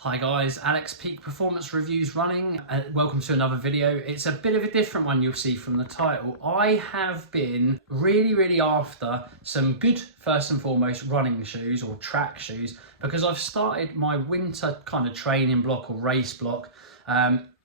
Hi guys, Alex Peak Performance Reviews running. Welcome to another video. It's a bit of a different one, you'll see from the title. I have been really after some good, first and foremost, running shoes or track shoes, because I've started my winter kind of training block or race block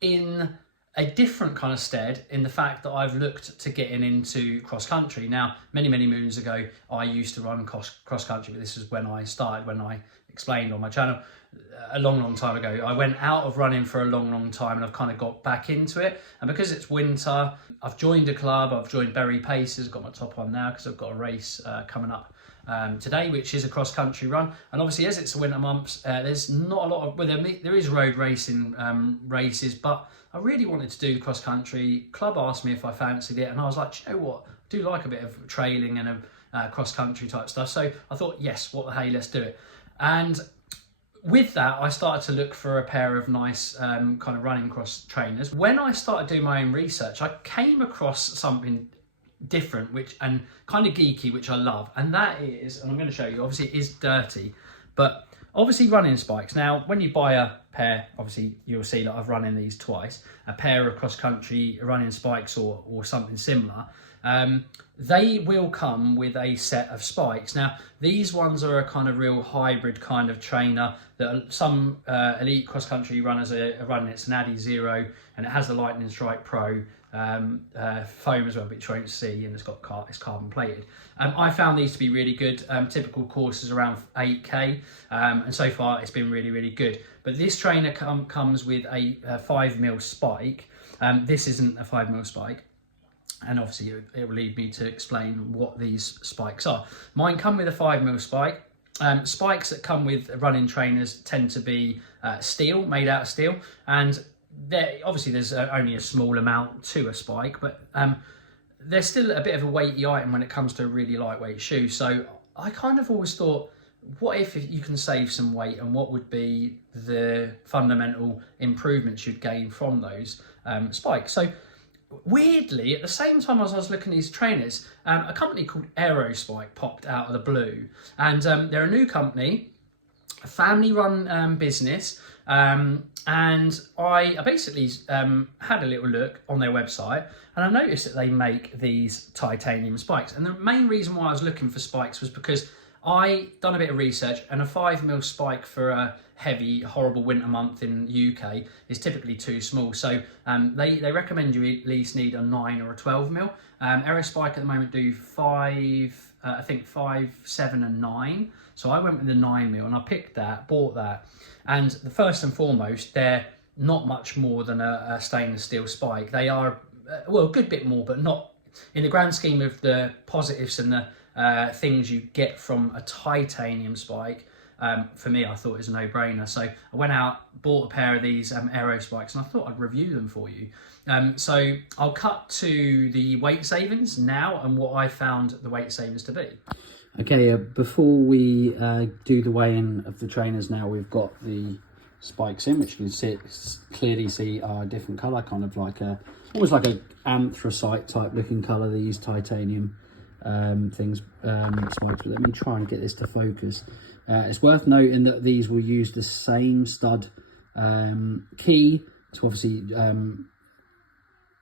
in a different kind of stead, in the fact that I've looked to getting into cross country. Now, many moons ago, I used to run cross country, but this is when I started, when I explained on my channel a long time ago. I went out of running for a long time, and I've kind of got back into it. And because it's winter, I've joined a club. I've joined Berry Pacers, got my top on now because I've got a race coming up today, which is a cross country run. And obviously, as it's the winter months, there's not a lot of, well, there is road racing races, but I really wanted to do the cross country. Club asked me if I fancied it, and I was like, you know what, I do like a bit of trailing and a cross country type stuff. So I thought, yes, what the hey, let's do it. And with that, I started to look for a pair of nice kind of running cross trainers. When I started doing my own research, I came across something different, and kind of geeky, which I love. And that is, and I'm going to show you, obviously it is dirty, but obviously running spikes. Now, when you buy a pair, obviously you'll see that I've run in these twice, a pair of cross country running spikes or something similar. They will come with a set of spikes. Now, these ones are a kind of real hybrid kind of trainer that some elite cross-country runners are running. It's an Addy Zero, and it has the Lightning Strike Pro foam as well, which you won't see, and it's carbon plated. I found these to be really good. Typical course is around 8k, and so far it's been really good. But this trainer comes with a 5mm spike. This isn't a 5mm spike. And obviously it will lead me to explain what these spikes are. Mine come with a 5mm spike. Spikes that come with running trainers tend to be steel, made out of steel. And obviously there's only a small amount to a spike, but there's still a bit of a weighty item when it comes to a really lightweight shoe. So I kind of always thought, what if you can save some weight, and what would be the fundamental improvements you'd gain from those spikes? So weirdly, at the same time as I was looking at these trainers, a company called Aerospike popped out of the blue. And they're a new company, a family-run business. And I basically had a little look on their website, and I noticed that they make these titanium spikes. And the main reason why I was looking for spikes was because I done a bit of research, and a 5mm spike for a heavy, horrible winter month in UK is typically too small. So they recommend you at least need a 9 or a 12mm. Aerospike at the moment do 5, I think 5, 7 and 9. So I went with the 9mm, and I picked that, bought that. And the first and foremost, they're not much more than a stainless steel spike. They are, well, a good bit more, but not in the grand scheme of the positives and the things you get from a titanium spike. For me, I thought it was a no-brainer. So I went out, bought a pair of these Aerospikes, and I thought I'd review them for you. So I'll cut to the weight savings now and what I found the weight savings to be. Okay, before we do the weigh-in of the trainers now, we've got the spikes in, which you can clearly see are a different colour, kind of like almost like a anthracite type looking colour, these titanium spikes. But let me try and get this to focus. It's worth noting that these will use the same stud key to obviously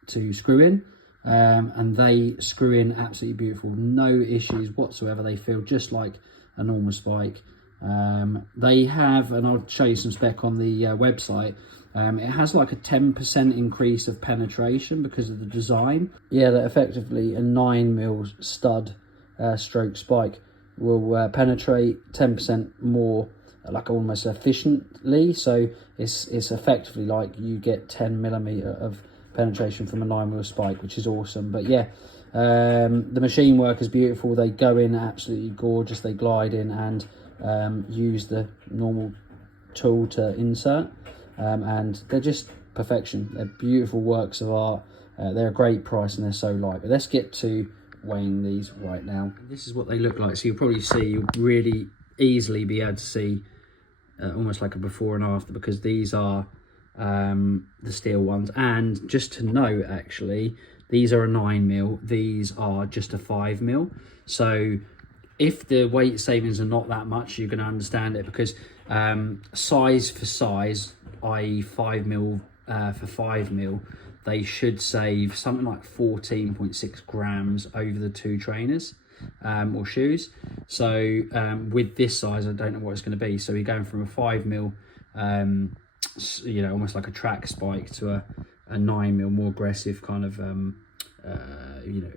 to screw in, and they screw in absolutely beautiful, no issues whatsoever. They feel just like a normal spike. They have, and I'll show you some spec on the website, it has like a 10% increase of penetration because of the design. Yeah, that effectively a 9mm stud stroke spike will penetrate 10% more, like almost efficiently. So it's effectively like you get 10mm of penetration from a 9mm spike, which is awesome. But yeah, the machine work is beautiful. They go in absolutely gorgeous. They glide in and use the normal tool to insert, and they're just perfection. They're beautiful works of art. They're a great price, and they're so light. But let's get to weighing these right now. This is what they look like. So you'll probably see, you'll really easily be able to see almost like a before and after, because these are the steel ones. And just to note, actually, these are a 9mm, these are just a 5mm. So if the weight savings are not that much, you're going to understand it, because size for size, i.e. 5mm for 5mm, they should save something like 14.6 grams over the two trainers or shoes. So with this size, I don't know what it's going to be. So you're going from a 5mm, you know, almost like a track spike, to a 9mm, more aggressive kind of, you know,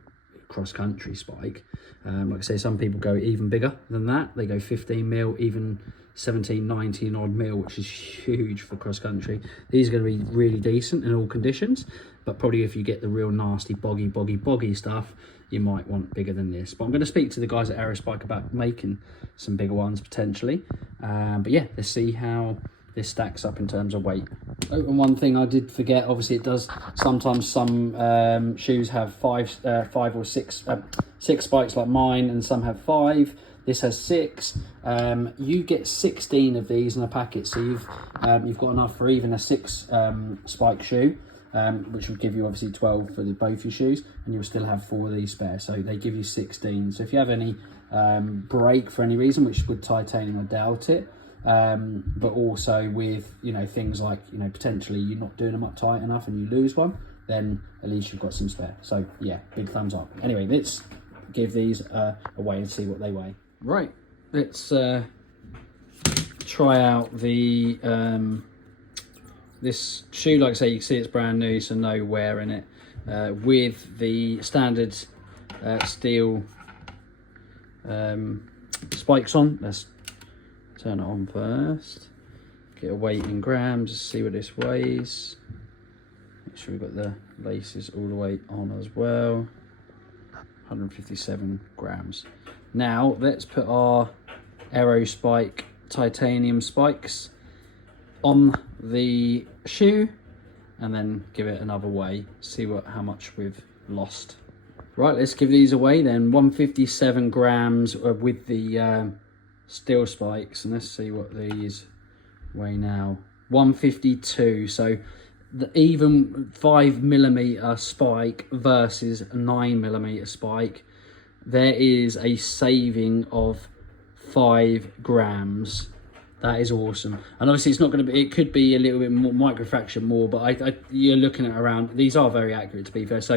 cross-country spike. Like I say, some people go even bigger than that. They go 15mm, even 17, 19 odd mil, which is huge for cross-country. These are going to be really decent in all conditions, but probably if you get the real nasty boggy stuff, you might want bigger than this. But I'm going to speak to the guys at Aerospike about making some bigger ones potentially. But yeah, let's see how this stacks up in terms of weight. Oh, and one thing I did forget, obviously it does, sometimes some shoes have five or six spikes like mine, and some have 5. This has 6. You get 16 of these in a packet, so you've got enough for even a 6 spike shoe, which would give you obviously 12 for both your shoes, and you'll still have 4 of these spare. So they give you 16. So if you have any break for any reason, which with titanium I doubt it, but also with, you know, things like, you know, potentially you're not doing them up tight enough and you lose one, then at least you've got some spare. So yeah, big thumbs up. Anyway, let's give these away and see what they weigh. Right, let's try out the this shoe. Like I say, you can see it's brand new, so no wear in it, with the standard steel spikes on. Let's turn it on first, get a weight in grams, see what this weighs. Make sure we've got the laces all the way on as well. 157 grams. Now let's put our Aerospike Titanium spikes on the shoe and then give it another weigh, see how much we've lost. Right, let's give these away then. 157 grams with the steel spikes, and let's see what these weigh now. 152. So the even 5mm spike versus a 9mm spike, there is a saving of 5 grams. That is awesome. And obviously it's not going to be, it could be a little bit more microfraction more, but you're looking at around, these are very accurate to be fair, so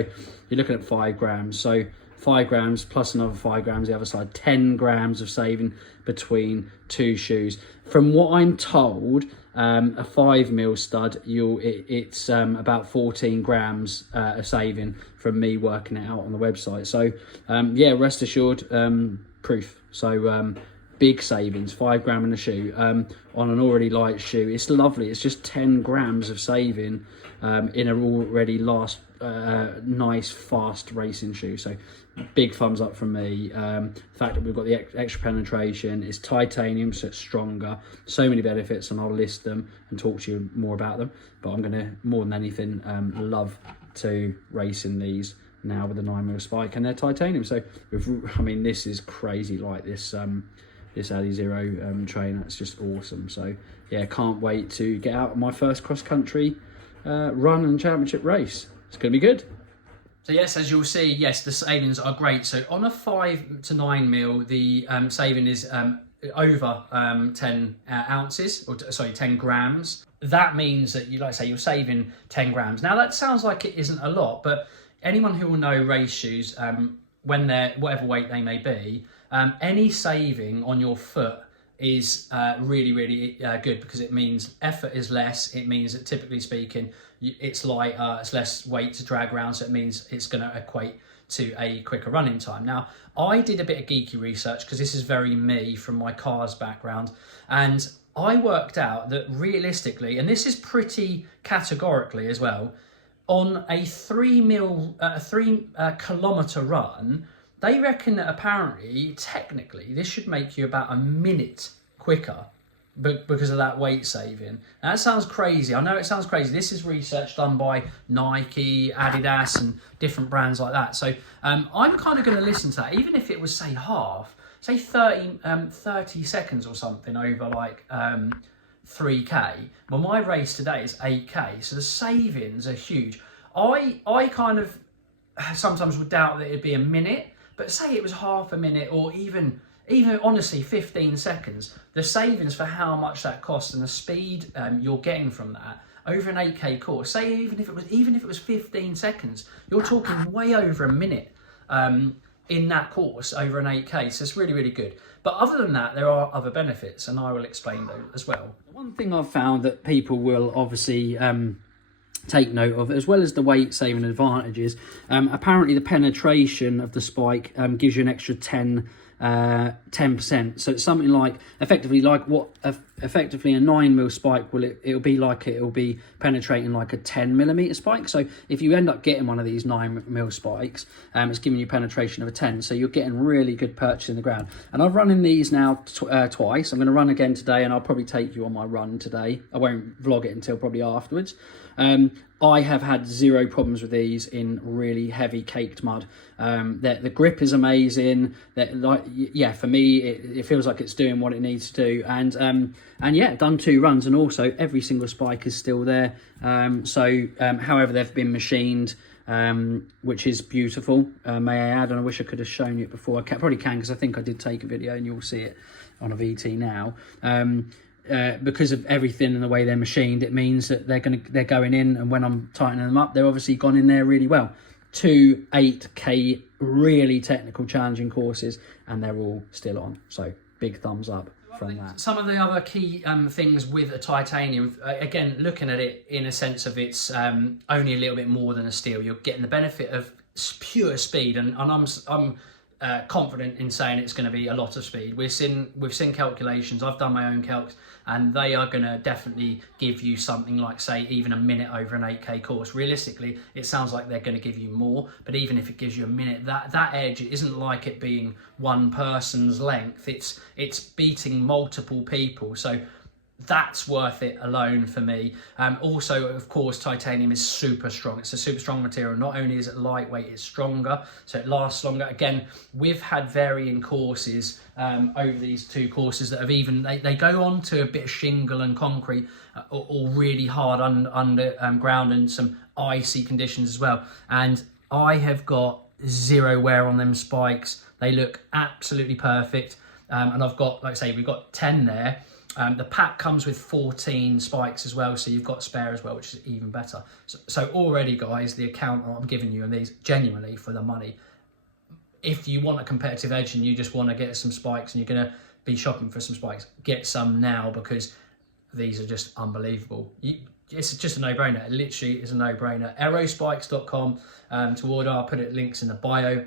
you're looking at 5 grams. So 5 grams plus another 5 grams the other side, 10 grams of saving between 2 shoes. From what I'm told, a 5mm stud, it's about 14 grams a saving from me working it out on the website. So yeah, rest assured, proof. So big savings, 5 gram in a shoe on an already light shoe. It's lovely. It's just 10 grams of saving in an already nice fast racing shoe. So big thumbs up from me. The fact that we've got the extra penetration, it's titanium, so it's stronger, so many benefits, and I'll list them and talk to you more about them. But I'm gonna, more than anything, love to race in these now with the 9mm spike, and they're titanium. So I mean, this is crazy, like this this Adi Zero trainer. It's just awesome. So yeah, can't wait to get out of my first cross country run and championship race. It's gonna be good. So yes, as you'll see, yes, the savings are great. So on a 5 to 9mm, the saving is over 10 ounces, or sorry, 10 grams. That means that, like I say, you're saving 10 grams. Now that sounds like it isn't a lot, but anyone who will know race shoes, when they're whatever weight they may be, any saving on your foot is really, really good, because it means effort is less. It means that, typically speaking, it's lighter, it's less weight to drag around, so it means it's going to equate to a quicker running time. Now, I did a bit of geeky research, because this is very me from my cars background, and I worked out that realistically, and this is pretty categorically as well, on a 3 kilometer run, they reckon that apparently, technically, this should make you about a minute quicker because of that weight saving. Now, that sounds crazy. I know it sounds crazy. This is research done by Nike, Adidas, and different brands like that. So I'm kind of going to listen to that, even if it was, say, half, say 30 seconds or something over like 3K. Well, my race today is 8K, so the savings are huge. I kind of sometimes would doubt that it'd be a minute, but say it was half a minute or even even honestly 15 seconds, the savings for how much that costs and the speed you're getting from that over an 8K course, say even if it was 15 seconds, you're talking way over a minute in that course over an 8K. So it's really, really good. But other than that, there are other benefits, and I will explain those as well. One thing I've found that people will obviously take note of, as well as the weight saving advantages, apparently the penetration of the spike gives you an extra 10%. So it's something like effectively a 9mm spike it'll be penetrating like a 10mm spike. So if you end up getting one of these 9mm spikes, it's giving you penetration of a 10. So you're getting really good purchase in the ground. And I've run in these now twice. I'm going to run again today, and I'll probably take you on my run today. I won't vlog it until probably afterwards. I have had zero problems with these in really heavy caked mud. The grip is amazing. Yeah, for me, it feels like it's doing what it needs to do. And yeah, done 2 runs, and also every single spike is still there. However, they've been machined, which is beautiful, may I add. And I wish I could have shown you it before. I probably can, because I think I did take a video, and you'll see it on a VT now. Because of everything and the way they're machined, it means that they're going in, and when I'm tightening them up, they're obviously gone in there really well. 2 8K really technical challenging courses, and they're all still on. So big thumbs up from that. Some of the other key things with a titanium, again, looking at it in a sense of it's only a little bit more than a steel. You're getting the benefit of pure speed, and I'm confident in saying it's going to be a lot of speed. We've seen calculations. I've done my own calcs, and they are going to definitely give you something like, say, even a minute over an 8K course. Realistically, it sounds like they're going to give you more, but even if it gives you a minute, that edge, it isn't like it being one person's length. It's beating multiple people. So that's worth it alone for me. Also, of course, titanium is super strong. It's a super strong material. Not only is it lightweight, it's stronger, so it lasts longer. Again, we've had varying courses over these 2 courses that have even, they go on to a bit of shingle and concrete, or really hard underground and some icy conditions as well. And I have got zero wear on them spikes. They look absolutely perfect. And I've got, like I say, we've got 10 there. The pack comes with 14 spikes as well, so you've got spare as well, which is even better. So already, guys, the account I'm giving you on these, genuinely for the money. If you want a competitive edge and you just want to get some spikes and you're going to be shopping for some spikes, get some now, because these are just unbelievable. It's just a no-brainer. It literally is a no-brainer. Aerospikes.com to order. I'll put links in the bio.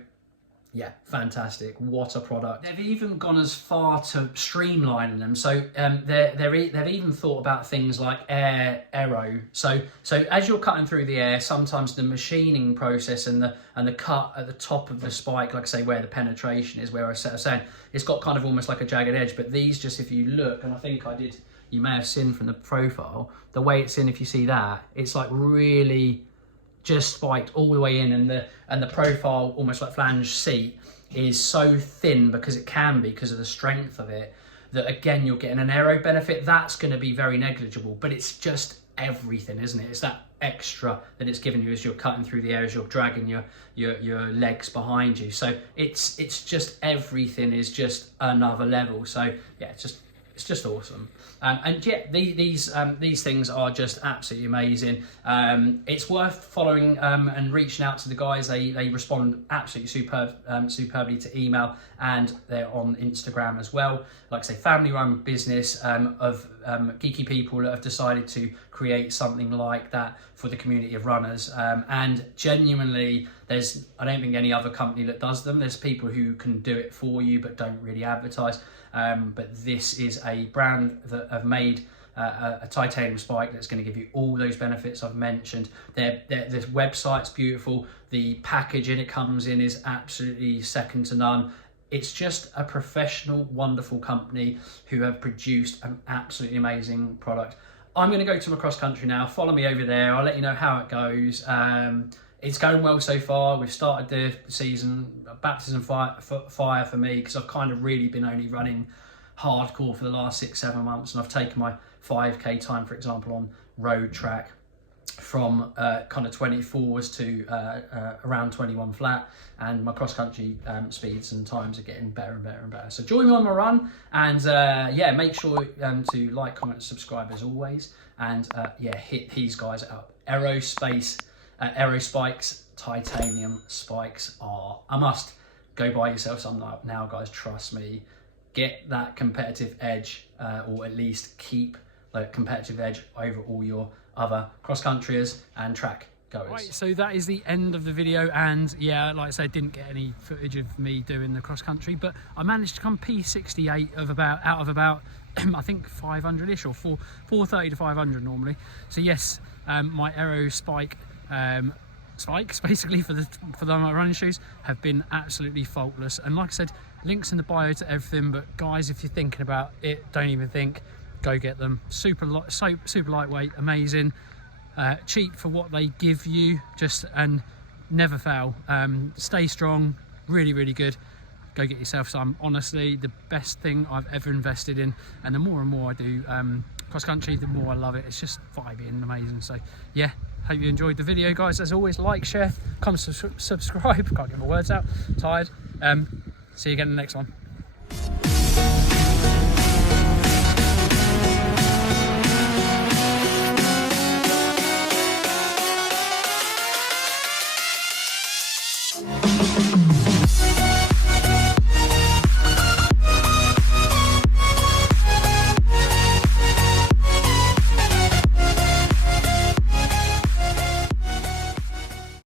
Yeah, fantastic. What a product. They've even gone as far to streamlining them. So they've even thought about things like aero. So as you're cutting through the air, sometimes the machining process and the cut at the top of the spike, like I say, where the penetration is, where I was saying, it's got kind of almost like a jagged edge. But these, just if you look, and I think I did, you may have seen from the profile, the way it's in, if you see that, it's like really just spiked all the way in, and the profile, almost like flange seat, is so thin, because it can be, because of the strength of it, that again you're getting an aero benefit. That's going to be very negligible, but it's just everything, isn't it? It's that extra that it's giving you as you're cutting through the air, as you're dragging your legs behind you. So it's just everything is just another level. So yeah, it's just awesome. And yeah, these things are just absolutely amazing. It's worth following and reaching out to the guys. They respond absolutely superbly to email, and they're on Instagram as well. Like I say, family-run business of geeky people that have decided to create something like that for the community of runners. And genuinely, I don't think any other company that does them. There's people who can do it for you but don't really advertise. But this is a brand that have made a titanium spike that's going to give you all those benefits I've mentioned. This website's beautiful. The packaging it comes in is absolutely second to none. It's just a professional, wonderful company who have produced an absolutely amazing product. I'm going to go to my cross country now. Follow me over there. I'll let you know how it goes. It's going well so far. We've started the season, baptism fire for me, because I've kind of really been only running hardcore for the last 6-7 months, and I've taken my 5K time, for example, on road track. from kind of 24s to around 21 flat, and my cross country speeds and times are getting better and better and better. So join me on my run, and yeah, make sure to like, comment, subscribe as always, and yeah, hit these guys up. Aerospikes Titanium spikes are a must. Go buy yourself some now, guys, trust me. Get that competitive edge, or at least keep the competitive edge over all your other cross-countryers and track goers. Right, so that is the end of the video, and yeah, like I said, didn't get any footage of me doing the cross-country, but I managed to come P68 of out of about I think 500-ish, or 430 to 500 normally. So yes, my Aerospike spikes basically for my running shoes have been absolutely faultless, and like I said, links in the bio to everything. But guys, if you're thinking about it, don't even think, go get them. Super lightweight, amazing, cheap for what they give you, and never fail. Stay strong, really good. Go get yourself some. Honestly, the best thing I've ever invested in, and the more and more I do cross country, the more I love it. It's just vibey and amazing. So yeah, hope you enjoyed the video, guys. As always, like, share, comment, subscribe. Can't get my words out, tired. See you again in the next one.